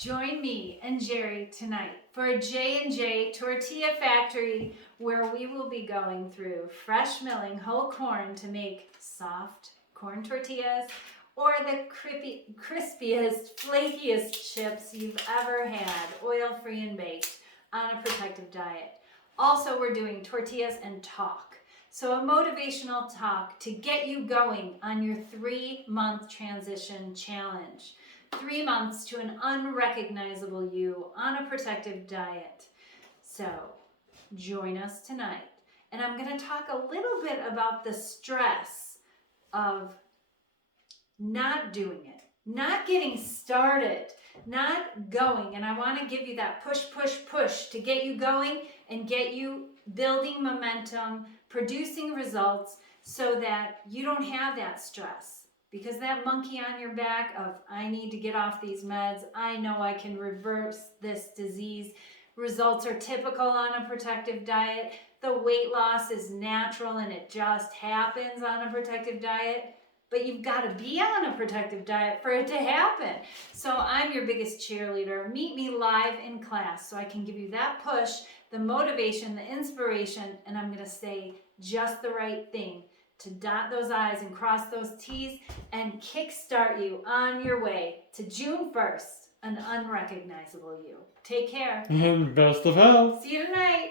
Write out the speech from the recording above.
Join me and Jerry tonight for a J&J Tortilla Factory where we will be going through fresh milling whole corn to make soft corn tortillas or the crispiest, flakiest chips you've ever had, oil-free and baked on a protective diet. Also, we're doing tortillas and talk. So a motivational talk to get you going on your 3-month transition challenge. 3 months to an unrecognizable you on a protective diet. So join us tonight. And I'm going to talk a little bit about the stress of not doing it, not getting started, not going. And I want to give you that push, push, push to get you going and get you building momentum, producing results so that you don't have that stress. Because that monkey on your back of, I need to get off these meds, I know I can reverse this disease. Results are typical on a protective diet. The weight loss is natural and it just happens on a protective diet. But you've got to be on a protective diet for it to happen. So I'm your biggest cheerleader. Meet me live in class so I can give you that push, the motivation, the inspiration, and I'm going to say just the right thing to dot those I's and cross those T's and kickstart you on your way to June 1st, an unrecognizable you. Take care. And best of health. See you tonight.